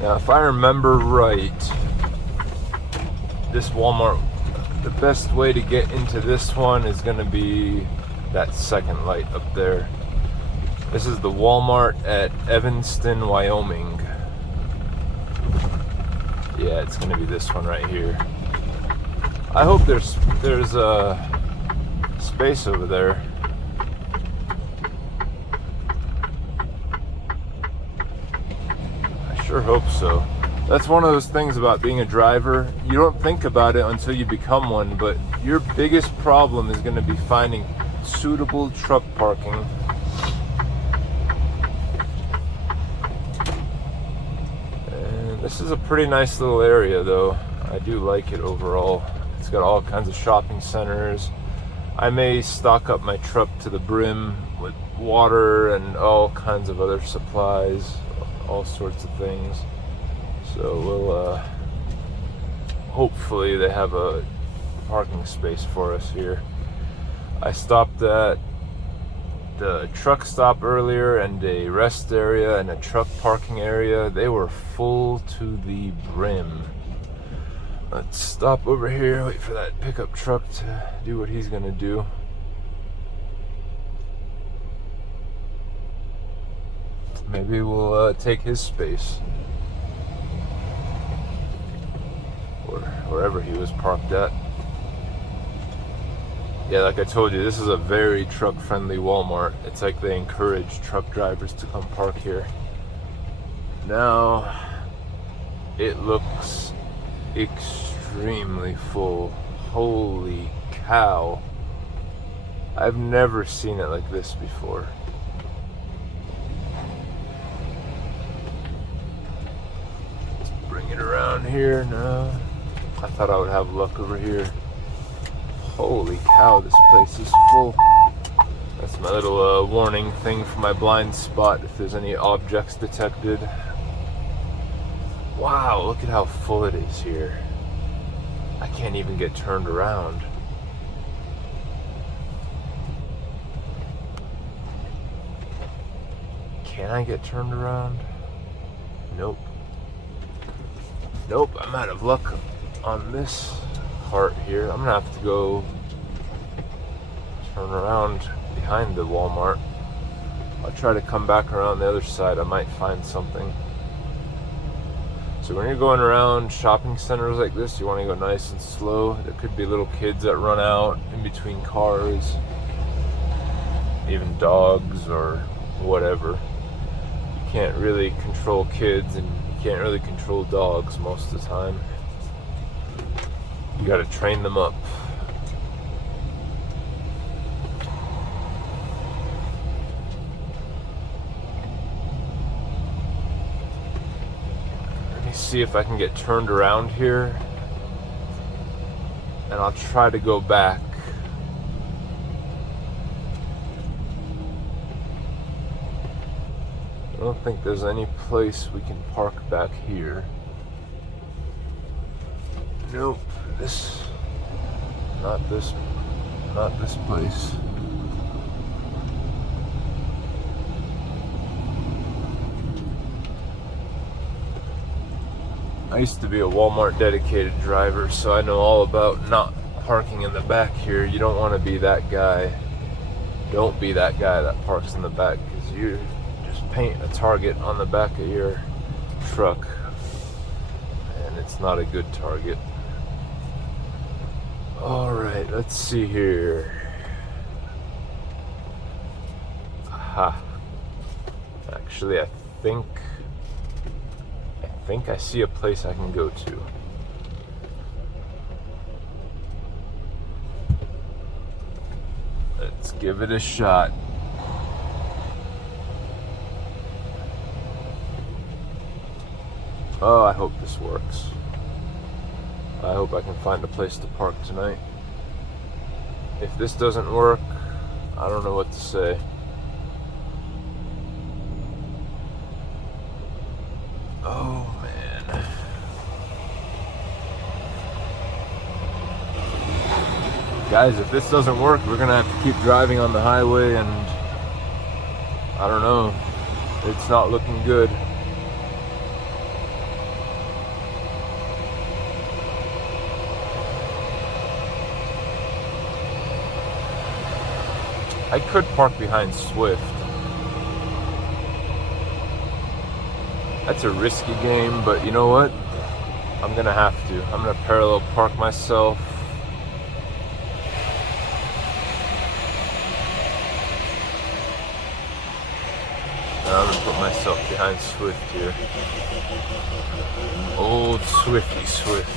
Now, if I remember right, this Walmart, the best way to get into this one is going to be that second light up there. This is the Walmart at Evanston, Wyoming. Yeah, it's going to be this one right here. I hope there's a space over there. I sure hope so. That's one of those things about being a driver. You don't think about it until you become one, but your biggest problem is going to be finding suitable truck parking. And this is a pretty nice little area, though. I do like it overall. It's got all kinds of shopping centers. I may stock up my truck to the brim with water and all kinds of other supplies, all sorts of things. So we'll, hopefully they have a parking space for us here. I stopped at the truck stop earlier and a rest area and a truck parking area. They were full to the brim. Let's stop over here, wait for that pickup truck to do what he's gonna do. Maybe we'll take his space. Or wherever he was parked at. Yeah, like I told you, this is a very truck-friendly Walmart. It's like they encourage truck drivers to come park here. Now, it looks extremely full. Holy cow. I've never seen it like this before. Let's bring it around here now. I thought I would have luck over here. Holy cow, this place is full. That's my little warning thing for my blind spot if there's any objects detected. Wow, look at how full it is here. I can't even get turned around. Can I get turned around? Nope. Nope, I'm out of luck on this part here. I'm gonna have to go turn around behind the Walmart. I'll try to come back around the other side. I might find something. So when you're going around shopping centers like this, you want to go nice and slow. There could be little kids that run out in between cars, even dogs or whatever. You can't really control kids and you can't really control dogs most of the time. You gotta train them up. Let me see if I can get turned around here. And I'll try to go back. I don't think there's any place we can park back here. Nope. Not this place. I used to be a Walmart dedicated driver, so I know all about not parking in the back here. You don't want to be that guy. Don't be that guy that parks in the back, because you just paint a target on the back of your truck, and it's not a good target. Alright, let's see here. Aha. Actually, I think I see a place I can go to. Let's give it a shot. Oh, I hope this works. I hope I can find a place to park tonight. If this doesn't work, I don't know what to say. Oh, man. Guys, if this doesn't work, we're gonna have to keep driving on the highway, and I don't know. It's not looking good. I could park behind Swift. That's a risky game, but you know what? I'm gonna have to. I'm gonna parallel park myself. And I'm gonna put myself behind Swift here. Old Swifty Swift.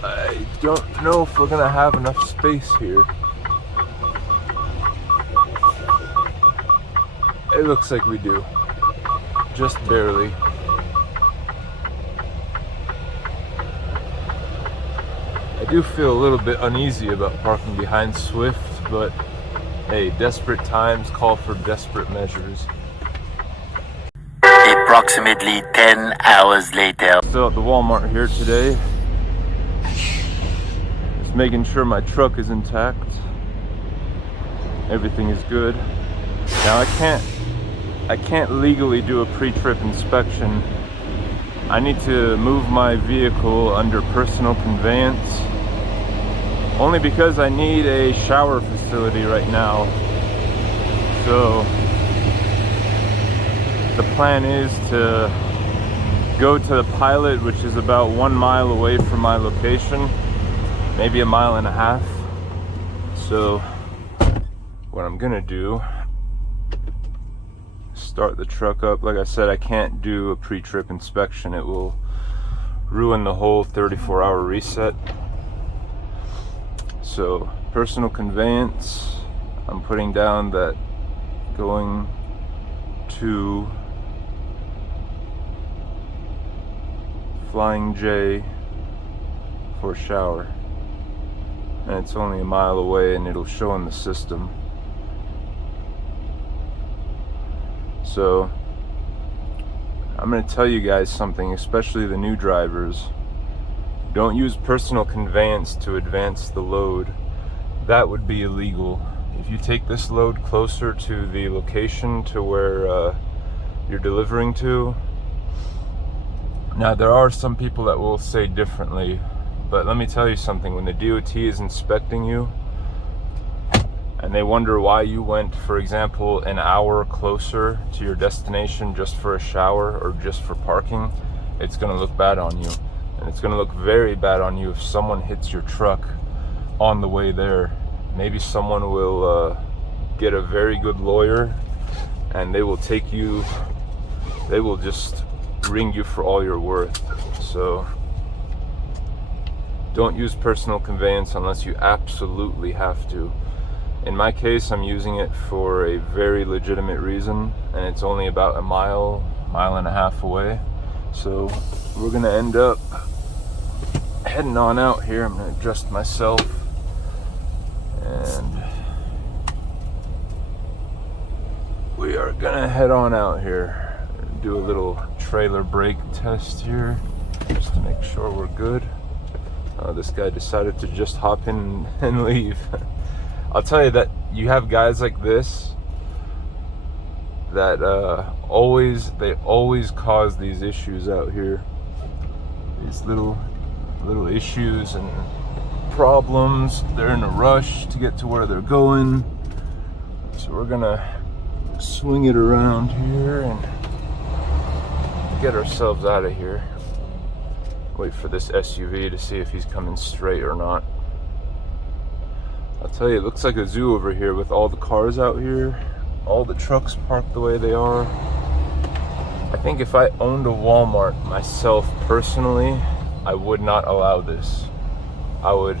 I don't know if we're gonna have enough space here. It looks like we do. Just barely. I do feel a little bit uneasy about parking behind Swift, but hey, desperate times call for desperate measures. Approximately 10 hours later. Still at the Walmart here today. Just making sure my truck is intact. Everything is good. Now I can't legally do a pre-trip inspection. I need to move my vehicle under personal conveyance, only because I need a shower facility right now. So the plan is to go to the Pilot, which is about 1 mile away from my location, maybe 1.5 miles. So what I'm gonna do, start the truck up. Like I said, I can't do a pre-trip inspection. It will ruin the whole 34-hour reset. So personal conveyance, I'm putting down that going to Flying J for a shower, and it's only 1 mile away, and it'll show in the system. So I'm going to tell you guys something, especially the new drivers. Don't use personal conveyance to advance the load. That would be illegal. If you take this load closer to the location to where you're delivering to. Now there are some people that will say differently, but let me tell you something. When the DOT is inspecting you and they wonder why you went, for example, 1 hour closer to your destination just for a shower or just for parking, it's going to look bad on you. And it's going to look very bad on you if someone hits your truck on the way there. Maybe someone will get a very good lawyer and they will take you, they will just ring you for all you're worth. So don't use personal conveyance unless you absolutely have to. In my case, I'm using it for a very legitimate reason, and it's only about 1 mile, 1.5 miles away. So we're gonna end up heading on out here. I'm gonna adjust myself, and we are gonna head on out here. Do a little trailer brake test here, just to make sure we're good. This guy decided to just hop in and leave. I'll tell you that you have guys like this that they always cause these issues out here. These little issues and problems. They're in a rush to get to where they're going. So we're gonna swing it around here and get ourselves out of here. Wait for this SUV to see if he's coming straight or not. I'll tell you, it looks like a zoo over here with all the cars out here, all the trucks parked the way they are. I think if I owned a Walmart myself personally, I would not allow this. I would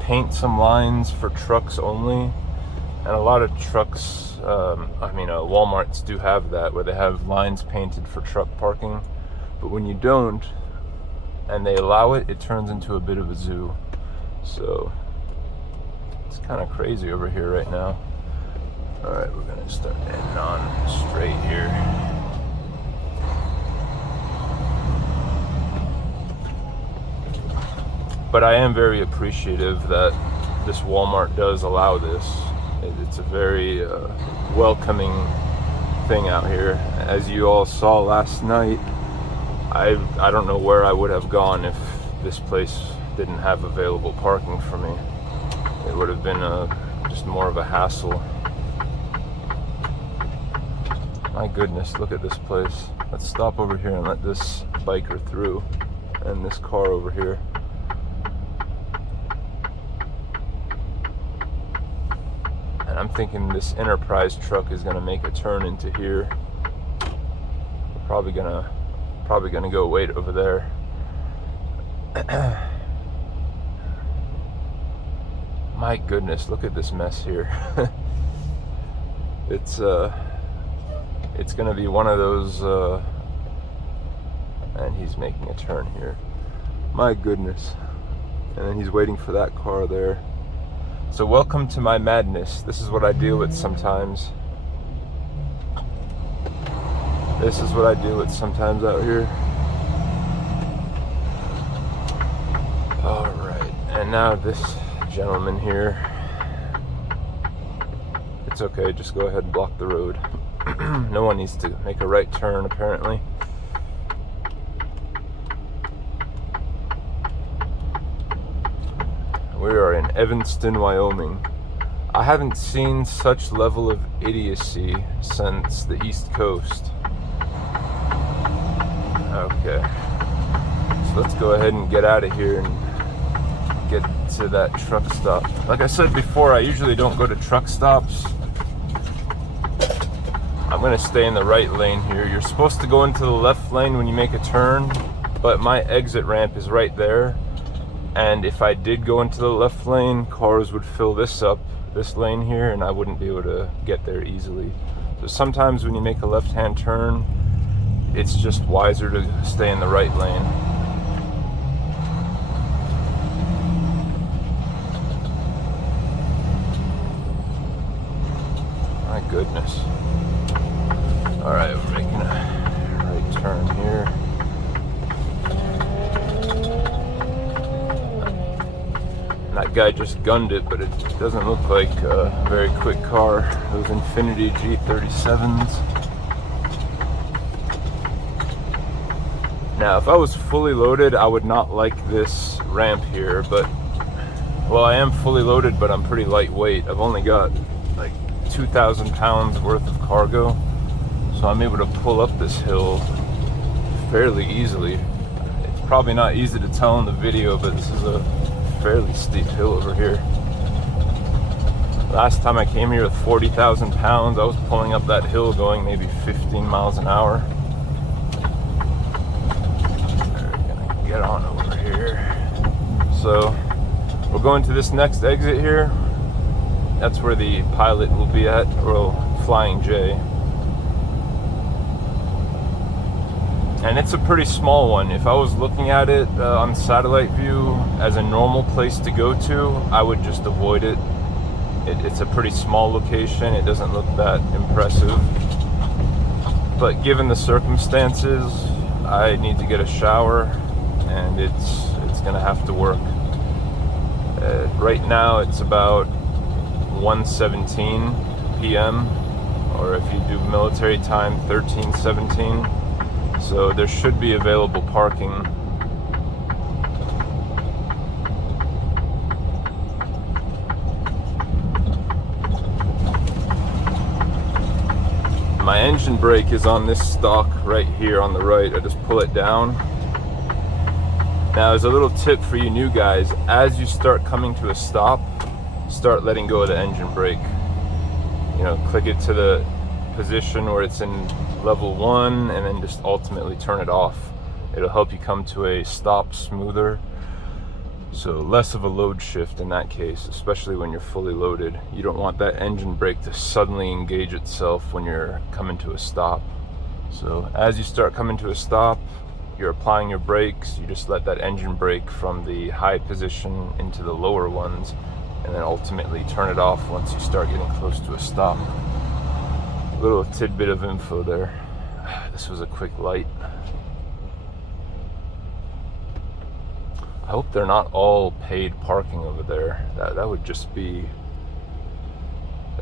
paint some lines for trucks only, and a lot of trucks, Walmarts do have that, where they have lines painted for truck parking. But when you don't, and they allow it, it turns into a bit of a zoo. So It's kind of crazy over here right now. All right, we're gonna start heading on straight here. But I am very appreciative that this Walmart does allow this. It's a very welcoming thing out here. As you all saw last night, I don't know where I would have gone if this place didn't have available parking for me. It would have been just more of a hassle. My goodness, look at this place. Let's stop over here and let this biker through, and this car over here. And I'm thinking this Enterprise truck is gonna make a turn into here. We're probably gonna go wait over there. My goodness, look at this mess here. It's gonna be one of those, and he's making a turn here. My goodness. And then he's waiting for that car there. So welcome to my madness. This is what I deal with sometimes. This is what I deal with sometimes out here. All right, and now this gentleman here. It's okay, just go ahead and block the road. No one needs to make a right turn, apparently. We are in Evanston, Wyoming. I haven't seen such level of idiocy since the East Coast. Okay. So let's go ahead and get out of here and get to that truck stop. Like I said before, I usually don't go to truck stops. I'm gonna stay in the right lane here. You're supposed to go into the left lane when you make a turn, but my exit ramp is right there. And if I did go into the left lane, cars would fill this lane here, and I wouldn't be able to get there easily. So sometimes when you make a left-hand turn, it's just wiser to stay in the right lane. My goodness. All right, we're making a right turn here. That guy just gunned it, but it doesn't look like a very quick car. Those Infiniti G37s. Now, if I was fully loaded, I would not like this ramp here, but, well, I am fully loaded, but I'm pretty lightweight. I've only got like 2,000 pounds worth of cargo, so I'm able to pull up this hill fairly easily. It's probably not easy to tell in the video, but this is a fairly steep hill over here. Last time I came here with 40,000 pounds, I was pulling up that hill going maybe 15 miles an hour. We're gonna get on over here. So we're going to this next exit here. That's where the pilot will be at, or Flying J. And it's a pretty small one. If I was looking at it on satellite view as a normal place to go to, I would just avoid it. It's a pretty small location. It doesn't look that impressive. But given the circumstances, I need to get a shower, and it's gonna have to work. Right now it's about 1:17 p.m. or if you do military time, 13:17. So there should be available parking. My engine brake is on this stalk right here on the right. I just pull it down. Now, as a little tip for you new guys, as you start coming to a stop, start letting go of the engine brake. You know, click it to the position where it's in level 1, and then just ultimately turn it off. It'll help you come to a stop smoother. So less of a load shift in that case, especially when you're fully loaded. You don't want that engine brake to suddenly engage itself when you're coming to a stop. So as you start coming to a stop, you're applying your brakes. You just let that engine brake from the high position into the lower ones, and then ultimately turn it off once you start getting close to a stop. Little tidbit of info there. This was a quick light. I hope they're not all paid parking over there. That would just be,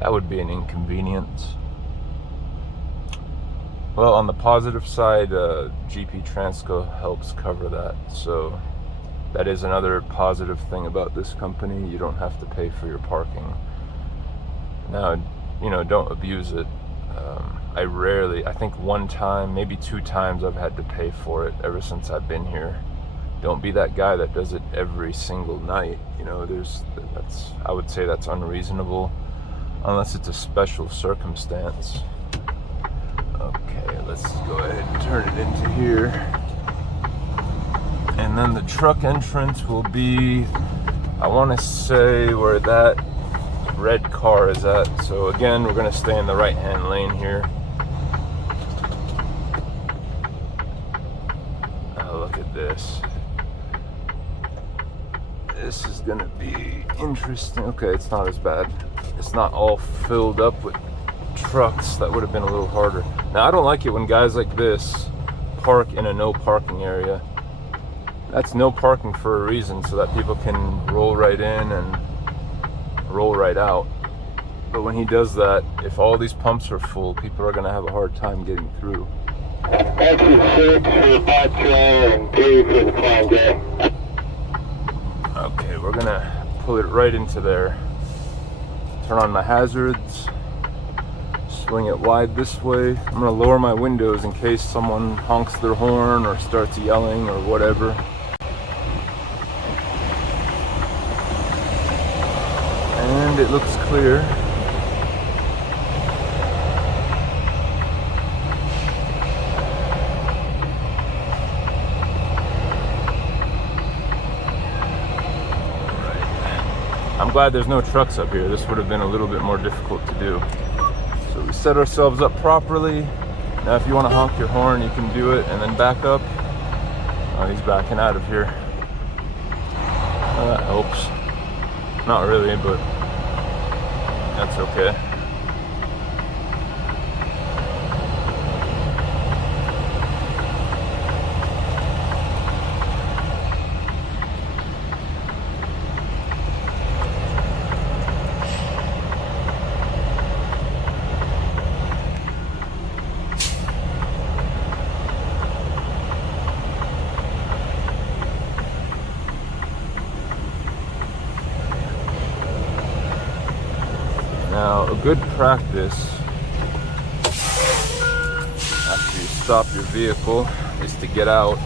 that would be an inconvenience. Well, on the positive side, GP Transco helps cover that, so that is another positive thing about this company. You don't have to pay for your parking. Now, you know, don't abuse it. I think one time, maybe 2 times I've had to pay for it ever since I've been here. Don't be that guy that does it every single night. You know, I would say that's unreasonable, unless it's a special circumstance. Okay, let's go ahead and turn it into here. And then the truck entrance will be, I want to say where that red car is at. So again, we're going to stay in the right hand lane here. Oh, look at this. This is going to be interesting. Okay, it's not as bad. It's not all filled up with trucks. That would have been a little harder. Now, I don't like it when guys like this park in a no parking area. That's no parking for a reason, so that people can roll right in and roll right out. But when he does that, if all these pumps are full, people are going to have a hard time getting through. Okay, we're going to pull it right into there. Turn on my hazards. Swing it wide this way. I'm going to lower my windows in case someone honks their horn or starts yelling or whatever. And it looks clear. Alright. I'm glad there's no trucks up here. This would have been a little bit more difficult to do. So we set ourselves up properly. Now if you want to honk your horn, you can do it and then back up. Oh, he's backing out of here. Well, that helps. Not really, but that's okay. Now, a good practice after you stop your vehicle is to get out.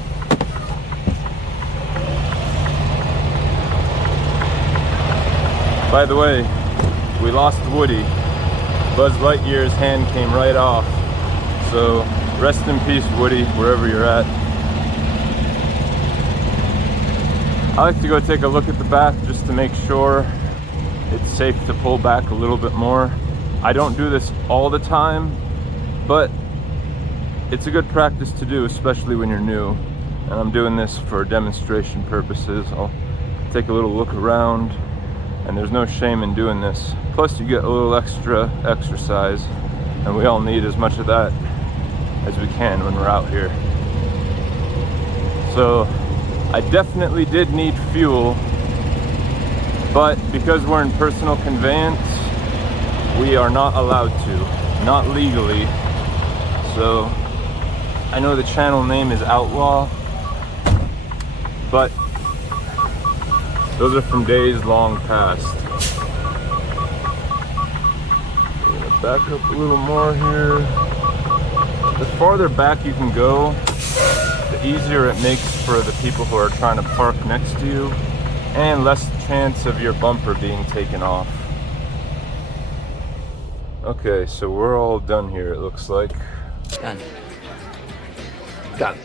By the way, we lost Woody. Buzz Lightyear's hand came right off. So, rest in peace, Woody, wherever you're at. I like to go take a look at the back just to make sure it's safe to pull back a little bit more. I don't do this all the time, but it's a good practice to do, especially when you're new. And I'm doing this for demonstration purposes. I'll take a little look around, and there's no shame in doing this. Plus, you get a little extra exercise, and we all need as much of that as we can when we're out here. So, I definitely did need fuel. But because we're in personal conveyance, we are not allowed to, not legally. So I know the channel name is Outlaw, but those are from days long past. We're gonna back up a little more here. The farther back you can go, the easier it makes for the people who are trying to park next to you, and less chance of your bumper being taken off. Okay, so we're all done here, it looks like. Done. Done.